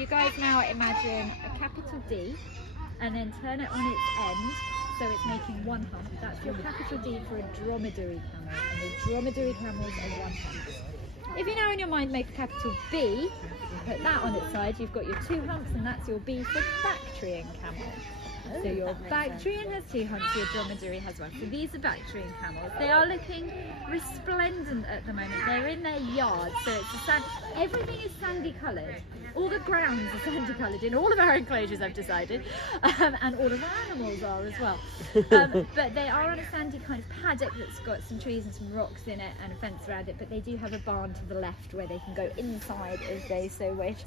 you guys now imagine a capital D and then turn it on its end so it's making one hump. That's your capital D for a dromedary camel, and the dromedary camels are one hump. If you now in your mind make a capital B, put that on its side, you've got your two humps, and that's your B for Bactrian camel. So your Bactrian has two humps, your dromedary has one. So these are Bactrian camels. They are looking resplendent at the moment. They're in their yard, so it's everything is sandy coloured. All the grounds are sandy coloured in all of our enclosures, I've decided, and all of our animals are as well. But they are on a sandy kind of paddock that's got some trees and some rocks in it and a fence around it, but they do have a barn to the left where they can go inside if they so wish.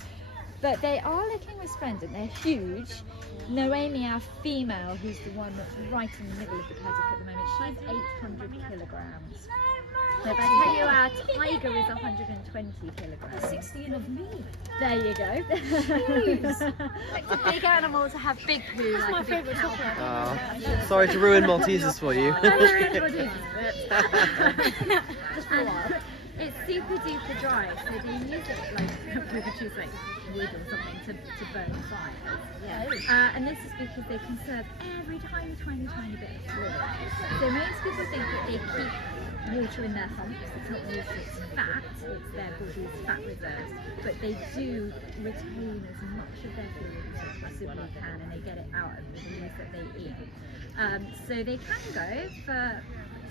But they are looking resplendent, they're huge. Noemi, our female, who's the one that's right in the middle of the paddock at the moment, she's 800 kilograms. So if I tell you our tiger is 120 kilograms. 16 of me. There you go. Big animals have big poo. That's like my favourite chocolate. Sorry to ruin Maltesers for you. Just for a while. It's super duper dry, so they use it like which is like wood or something to burn fires. Yeah. And this is because they conserve every tiny bit of fluid. So most people think that they keep water in their humps. It's not water, it's fat. It's their body's fat reserves. But they do retain as much of their fluid as they possibly can, and they get it out of the foods that they eat. So they can go for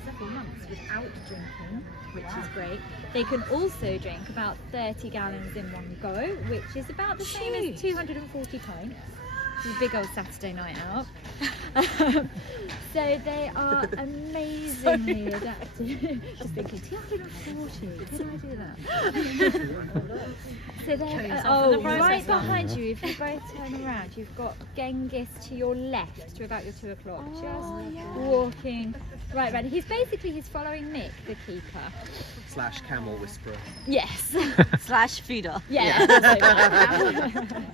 several months without drinking, which is great. They can also drink about 30 gallons in one go, which is about the same as 240 pints. It's a big old Saturday night out. So they are amazingly adapted. Just thinking, 240, did I do that? So they're right behind you. If you both turn around, you've got Genghis to your left to about your 2 o'clock, walking right around. He's following Mick, the keeper. / camel whisperer. Yes. / feeder. Yeah.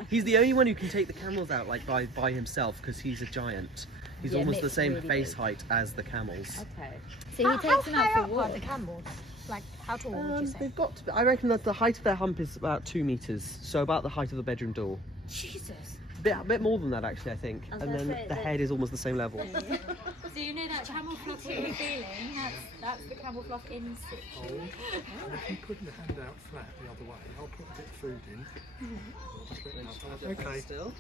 He's the only one who can take the camels out like by himself because he's a giant. He's almost the same really face big. height as the camels. Okay. So he takes them out for a Are walk. the camels? Like, how tall would you say? They've got to be, I reckon that the height of their hump is about 2 meters, so about the height of the bedroom door. Jesus. A bit more than that actually, I think. I was And gonna then say the that- head is almost the same level. So you know that camel fluff that you're feeling? That's the camel fluff in situ. And if you put your hand out flat the other way, I'll put a bit of food in. Just let it okay. Still.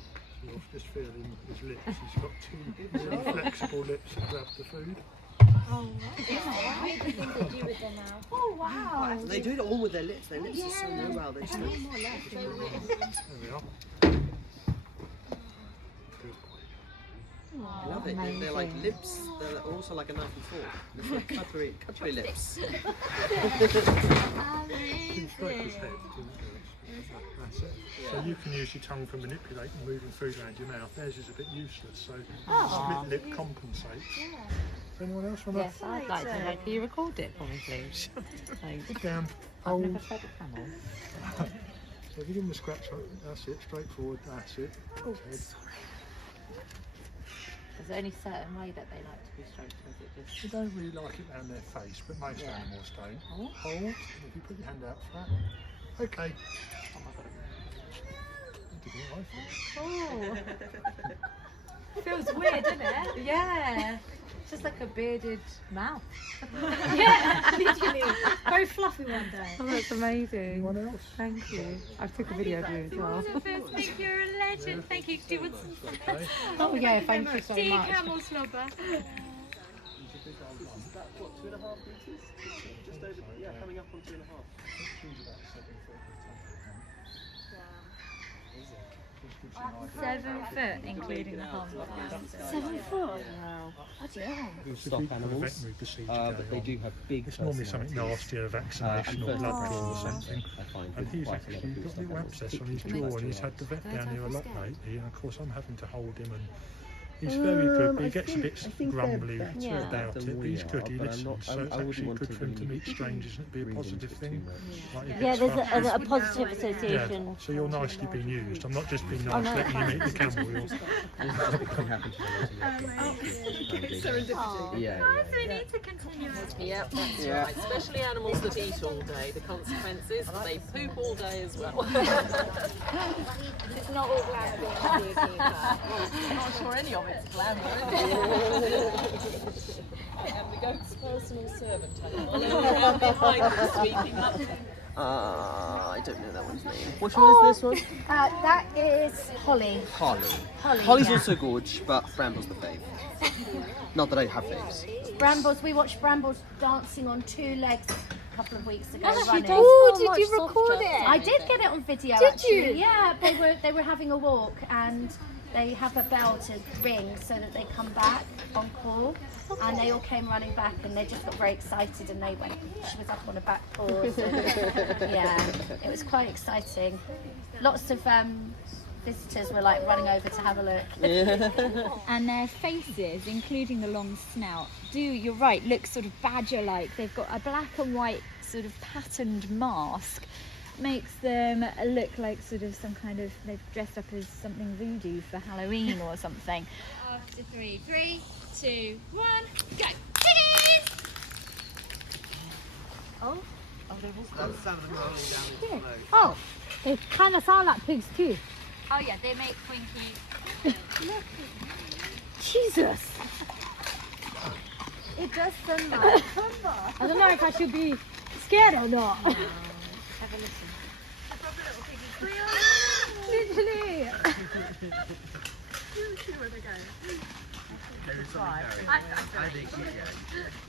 You're just feeling his lips. He's got 2 really flexible lips to grab the food. Oh, wow. They do it all with their lips. Their lips are so mobile. They still. There we are. Good boy. I love it. They're like lips. They're also like a knife and fork. It's like cutlery lips. Keep straight his head. That's it. So you can use your tongue for manipulating moving food around your mouth. Theirs is a bit useless, so split lip compensates. Does anyone else want to? Yes, I'd like to. Can you record it for me, please? Thanks. Put down. I've Hold. never fed a camel. So if you give them a scratch, that's it. Straightforward. That's it. Oh, sorry. Is there any certain way that they like to be stroked, or is it just? They don't really like it around their face, but most animals don't. Oh. Hold. And if you put your hand out flat. Okay. Oh my god. You did it, I think. Oh. Feels weird, doesn't it? Yeah. It's just like a bearded mouth. Yeah, literally. Very fluffy one day. Oh, that's amazing. Anyone else? Thank you. I took a video of you as well. You're a legend. Thank you. Do you want some Okay. Oh, yeah, thank you so tea, much. camel slobber? This is about what, 2.5 meters? Just over, yeah, coming up on 2.5. Yeah. 7 foot, including the hump. 7 foot? Wow. Bloody hell. Stock animals, but they do have big It's normally something nasty, a vaccination or blood draw or something. I find And he's quite a lot actually of got a stock little animals, abscess on his particularly jaw, and he's had the pasteurialised. vet down here a lot lately. And of course, I'm having to hold him, and he's very good. But he gets a bit grumbly about it, but he's good. He listens, so it's actually good for him to meet strangers, and it'd be a positive thing. Like he Yeah, gets there's fussy. a positive association. Yeah, so you're nicely being used. I'm not just being nice letting you meet the camel. Yeah. So we need to continue. Yep, that's right. Especially animals that eat all day. The consequences, they poop all day as well. not all glamour being a beekeeper. I'm not sure any of it's glamour. I am the goat's personal servant. I'm all around behind them, sweeping up. I don't know that one's name. Which one is this one? That is Holly. Holly. Holly, Holly's yeah. also gorge, but Bramble's the fave. Not that I have faves. Brambles, we watched Brambles dancing on 2 legs a couple of weeks ago. running. Did you record it? I did get it on video. Did actually. you? Yeah, they were having a walk and they have a bell to ring so that they come back on call. And they all came running back and they just got very excited and they went. She was up on her back paws. And, yeah, it was quite exciting. Lots of visitors were like running over to have a look. And their faces, including the long snout, you're right, look sort of badger-like. They've got a black and white sort of patterned mask. Makes them look like sort of some kind of, they've dressed up as something voodoo for Halloween or something. After 3, 3, 2, 1, go! Cheers! Oh, they kind of sound like pigs too. Oh yeah, they make Twinkies. Jesus. It does sound like I don't know if I should be scared or not. Have a listen. Literally.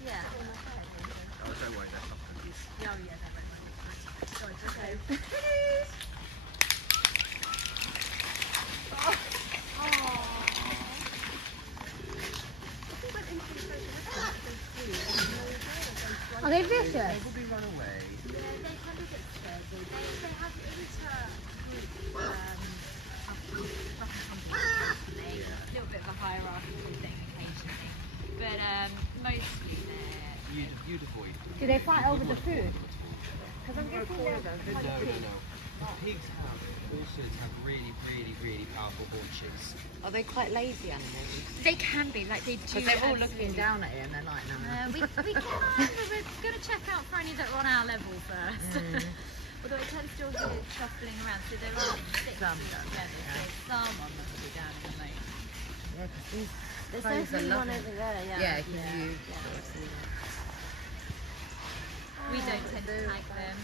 Yeah. Are they vicious? They will be run away. A little bit of a hierarchical thing occasionally, but mostly they're... You'd avoid them. Do they fight over the food? No. Pigs have really, really, really powerful haunches. Are they quite lazy animals? They can be, like they do. Because they're all looking down at you and they're like, no. We can, but we're going to check out for any that are on our level first. Although I can still hear it shuffling around, so there are some together, so some on them will be down in the moment. Yeah, because these There's crows are definitely one lovely. over there, yeah. Yeah, because you sort of see them. We don't tend to tag them.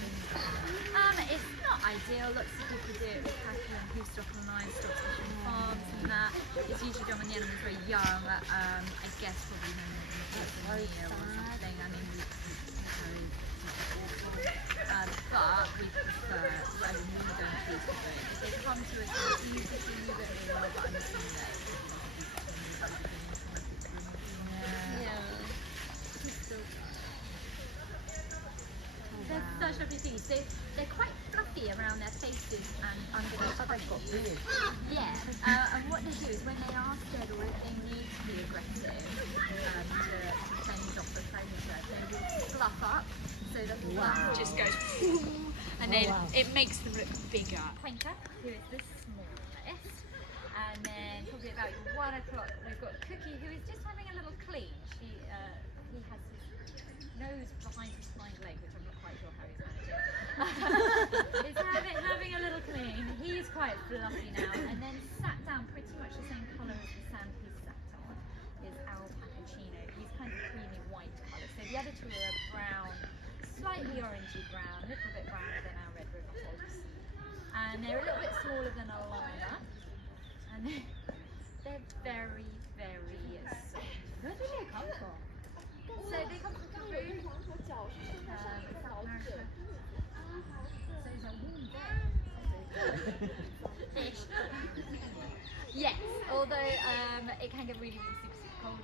It's not ideal. Lots of people do it with cattle and livestock on livestock on farms and that. It's usually done when the animal's very young. I guess probably when they're in the year or something. I mean, but we prefer, I mean, we don't keep it. If they come to us, it's easy to move it really well, but I'm assuming that they're such lovely things. They're quite fluffy around their faces and under their tummies. Yeah, and what they do is when they are scared or if they need to be aggressive to fend off a predator, they will fluff up so the fluff just goes and then it makes them look bigger. Quencher, who is the smallest, and then probably about 1 o'clock we've got Cookie, who is just having a little clean. He has his nose behind his hind leg, which I'm not quite sure how he's managing. He's having a little clean. He's quite fluffy now, and then sat down pretty much the same colour as the sand he's sat on is Alpacino. He's kind of creamy white colour. So the other two are a brown, slightly orangey brown, a little bit browner than our Red River hogs. And they're a little bit smaller than a Liner. And they're very, very soft. Where do they come from? So they come from Cameroon, South America. Fish. Yes, although it can get really, really super, super cold.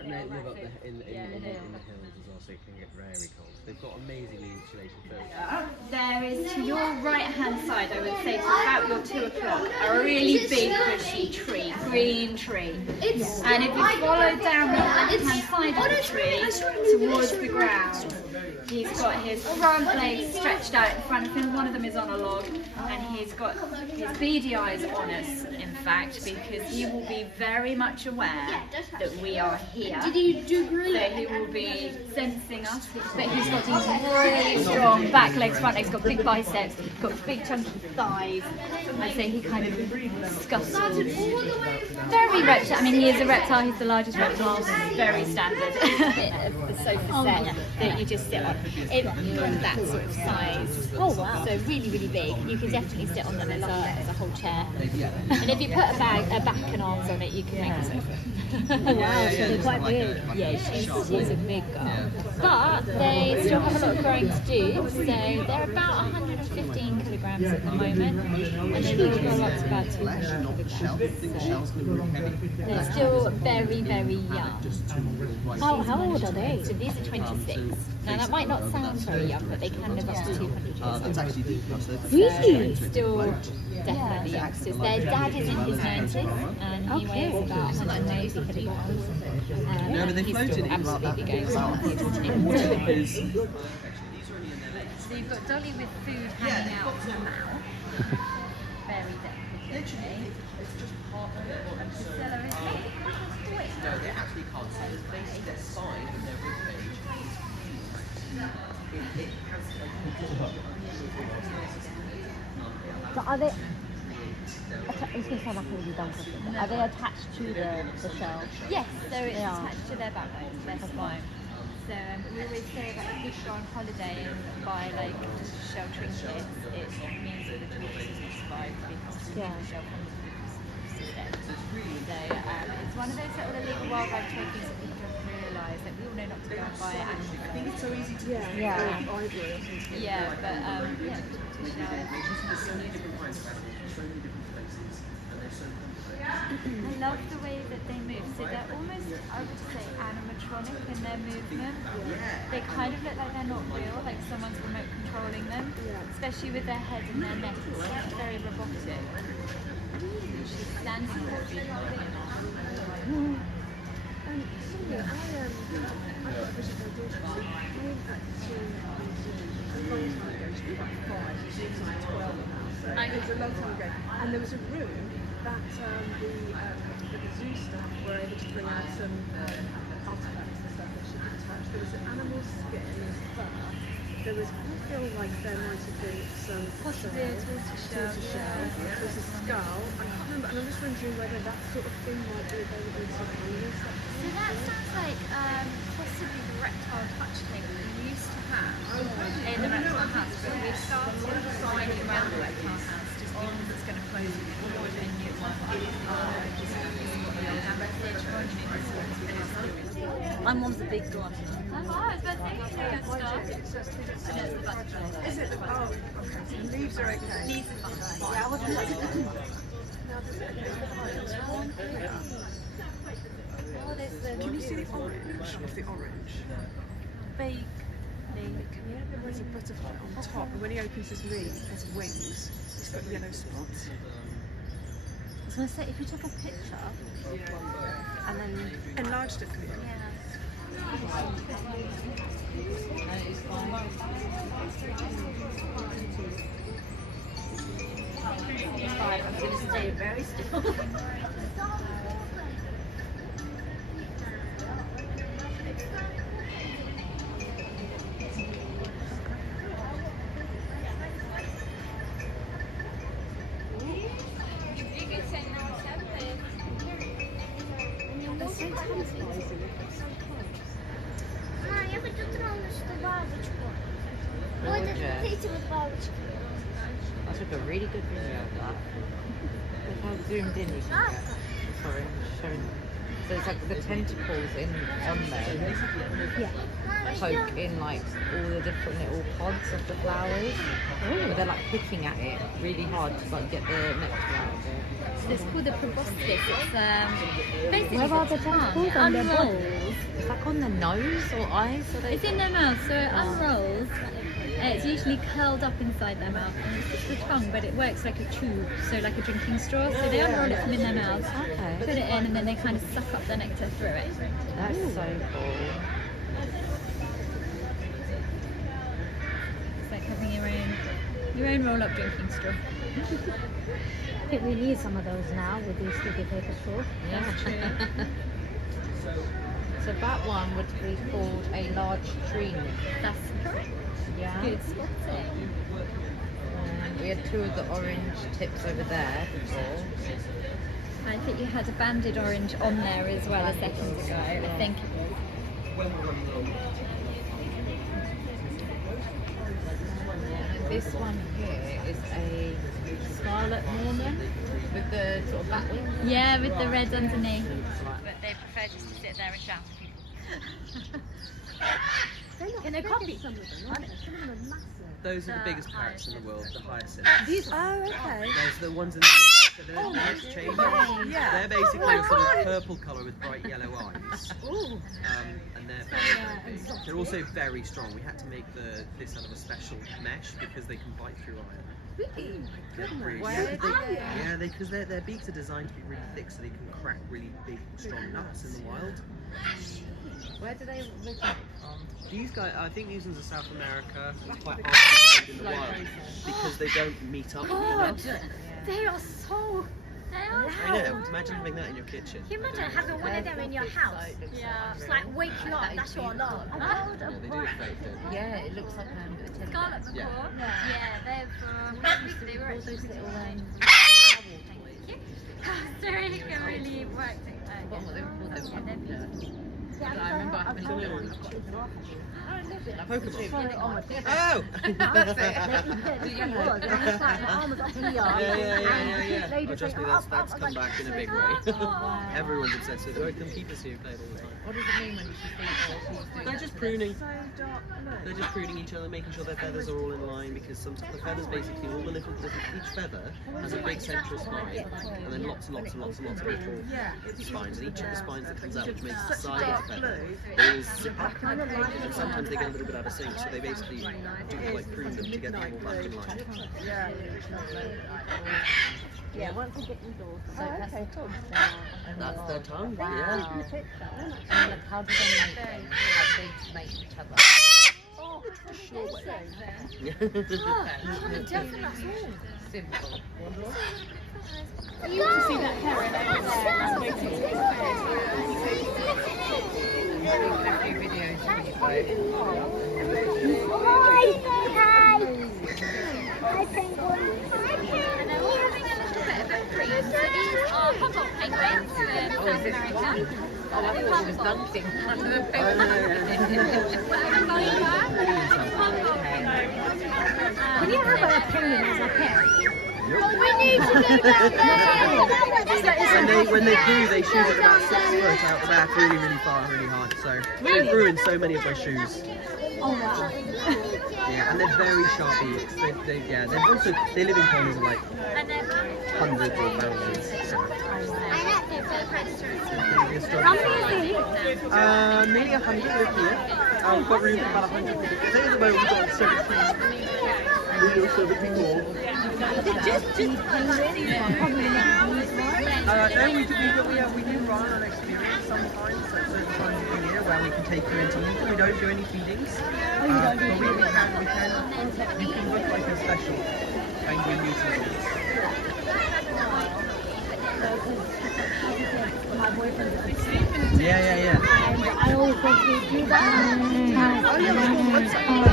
And they live up in the hills as well, so it can get very cold. They've got amazingly insulated fur. There is, to your right-hand side, I would say, to about your 2 o'clock, a really big bushy tree, green tree. And if you follow down the left-hand side of the tree towards the ground, he's got his front legs stretched out in front of him. One of them is on a log, and he's got his beady eyes on us, in fact, because he will be very much aware that we we are here. So he will be sensing us, but he's got these really strong back legs, front legs, got big biceps, got big chunky thighs. I'd say he kind of scuttles. Very reptile. I mean, he is a reptile. He's the largest reptile. Very standard. The sofa set that you just sit on. That sort of size. Oh wow! So really, really big. You can definitely sit on them as a whole chair. And if you put a back and arms on it, you can make a sofa. Oh wow, so they're quite big. Yeah, she's a big girl. But they still have a lot of growing to do. So they're about 115 kilograms at the moment, and they will grow up to about 200 kilograms. So they're still very, very young. How old are they? So these are 26. Now that might not sound very young, but they can live up to 200 years old. Really? So still definitely youngsters. Their dad is in his 90s, and he weighs about 190 kilograms. but they He's floated still in like absolutely going strong. So you've got Dolly with food hanging out of her mouth. Very delicately. And Priscilla is no, they actually can't see the face. They're fine in their rib cage. So are they? It's going to sound like a really dumb question. But are they attached to the shell? Yes, so it's Yeah. attached to their backbone, their spine. So we always say that if you go on holiday and buy like shell trinkets, it means that the tortoises will survive because the shell comes with the system. So it's one of those little illegal wildlife trophies that people don't realise that we all know not to go and buy animals. I think it's so easy to Yeah. yeah, but tortoise I love the way that they move. So they're almost, I would say, animatronic in their movement. They kind of look like they're not real, like someone's remote controlling them, especially with their head and their neck. It's very robotic. She's standing there. And there was a room that the zoo staff were able to bring out some artifacts and stuff that she could touch. There was an animal skin, there was fur. There was, I feel like there might have been some Possibly a tortoise shell. There was a skull. I can't remember, and I'm just wondering whether that sort of thing might be available to owners. So that sounds like possibly the reptile touch thing that we used to have in the reptile house, but we've started finding around the reptile house just because it's going to close before the new one. I'm one of the big ones. Is it? Oh, okay. Leaves are okay. Leaves are fine. Yeah, I wasn't like now there's one here. Can you see the orange of the orange? Vaguely. Yeah, there's a butterfly on top, and when he opens his wings, he's got yellow spots. I was going to say, if you took a picture and then Enlarged it for you. I'm going to stay very still. I took a really good video of that. Look how zoomed in you can get. Sorry, I'm showing. So it's like the tentacles on there. Poke in like all the different little pods of the flowers. But they're like picking at it really hard to like get the nectar out of it. So it's called the proboscis. It's basically where are the tongue. tentacles It on their unrolls. balls? It's like on the nose or eyes. Or they... It's in their mouth, so it unrolls. It's usually curled up inside their mouth, and it's just the tongue, but it works like a tube, so like a drinking straw. So they unroll it from in their mouth, Okay. put it in, and then they kind of suck up the nectar through it. That's so cool. It's like having your own roll-up drinking straw. I think we need some of those now with these sticky paper straws. Yeah. So that one would be called a large tree nymph. That's correct. Yeah. Good spotting. And we had two of the orange tips over there before. I think you had a banded orange on there as well a second ago. I think it was. And this one here is a scarlet Norman with the sort of bat wings. Yeah, with the red underneath. But they prefer just to sit there and shout at people. Can they copy some of them? Aren't they? Some of them are massive. Those are the biggest parrots in the world, the hyacinths. Oh, okay. Those are the ones in the next, so they're next chamber. They're basically a sort of purple colour with bright yellow eyes. And they're they're also very strong. We had to make this out of a special mesh because they can bite through iron. Yeah, because their beaks are designed to be really thick, so they can crack really big, strong nuts in the wild. Where do they originate from? These guys, I think these ones are South America. It's quite hard to find in the wild because they don't meet up enough. They are so. They are I know. Imagine having that in your kitchen. Can you imagine having one of them in your house? Yeah. It's like wake you up, that's your alarm. Yeah, they do affect it. Yeah, it looks like a teddy Scarlet bear. macaw. Yeah. Yeah, they were actually Those little Sterling really worked it. what were they called? Yeah, they're beautiful. I remember having a little Pokemon. Oh! That's Yeah. Oh, trust me, that's come back in a big way. Everyone's obsessed with it. Oh, keepers here play it all the time. What does it mean when you see They're just pruning. They're just pruning each other, making sure their feathers are all in line because sometimes the feathers basically, all the little each feather has a big central spine and then lots and lots and lots and lots of little spines. And each of the spines that comes out, which makes the side of the feather, they all zip up. And sometimes they get a little bit out of sync, so they basically do like prune them to get them all back in line. Yeah, once you get indoors. So That's their tongue. Wow. Yeah. And how do they make how they make each other? Simple. You want to see that parrot over there? Making a few videos for you And then we're having a little bit of a freeze. So these are Humboldt penguins from South America. Oh, I thought she was dancing under the Can you have a penguin as a pet? We need to go down there. When they do, they shoot at about 6 foot out the back, really, really far, really hard. So they've ruined so many of my shoes. Oh wow. Yeah, and they're very sharp beaks. They live in colonies of like And then hundreds or thousands. So. How many is there? Maybe 100 live here. We've got room for about 100 people. I think at the moment we've got 17. Maybe 74. No, we do run an experience sometimes at certain times of the year where we can take you into them. We don't do any feedings. But you can book like a special penguin meeting. My boyfriend is a Yeah. and I always want to do that. Oh yeah, that's cool.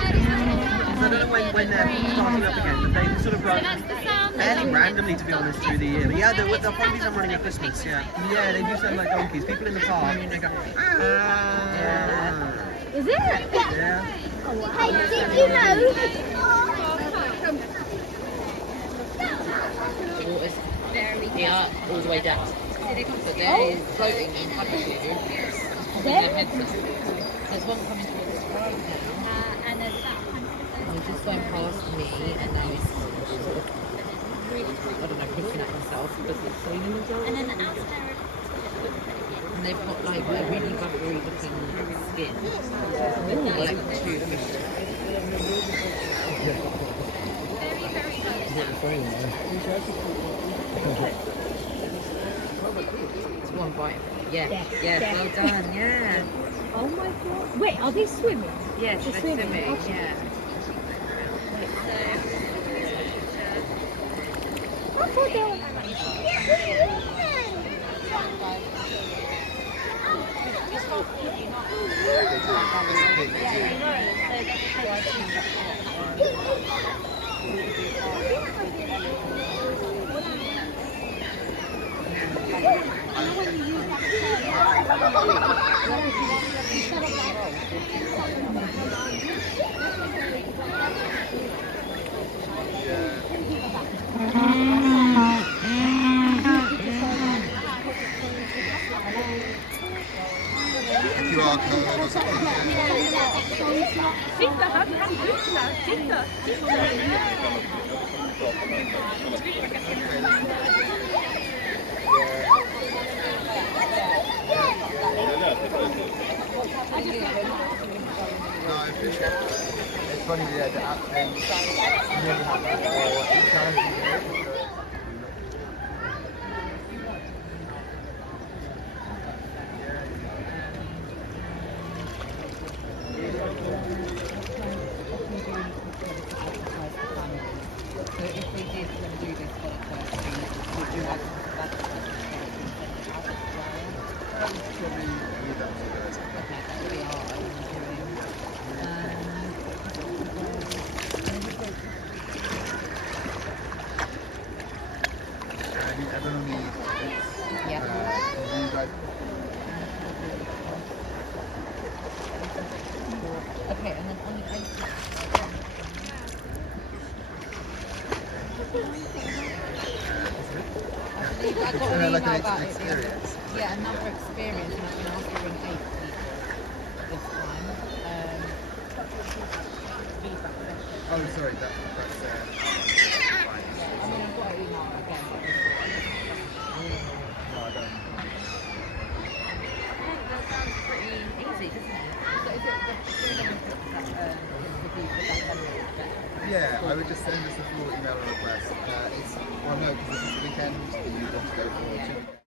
I don't know when they're starting up again, but they sort of run fairly randomly, to be honest, through the year. But yeah, they'll probably be some running at Christmas. Yeah, they do sound like donkeys. People in the park, they go. Is it? Yeah. Hey, did you know? The water's here all the way down. But there is floating in front of you. There's their heads up. There's one coming towards us right now. And there's that one. He's just going past me and now he's sort of, I don't know, looking at himself because he's seeing himself. And then out there. And they've got like a really rubbery looking skin. Like two fish. It's one bite. Yeah, well done, yeah. Oh my god. Wait, are they swimming? Yes, they're swimming, yeah. I thought they were... QR code or something. It's funny, yeah, the app thing. You never have that, or each time you do it. So if we did do this podcast, would you like that? Probably leave that to you guys. Okay, that would be our own doing. Have you ever only Yeah. you guys? Okay, and then on the 18th. I got an email Like an about it. experience. Yeah, another experience, and I've been asked to bring 8 people this time. Oh, sorry, that's I mean, I've got an email again. no, I don't. That sounds pretty easy, doesn't it? So is it Yeah, I would just send us a full email request. It's, well, no, because it's the weekend.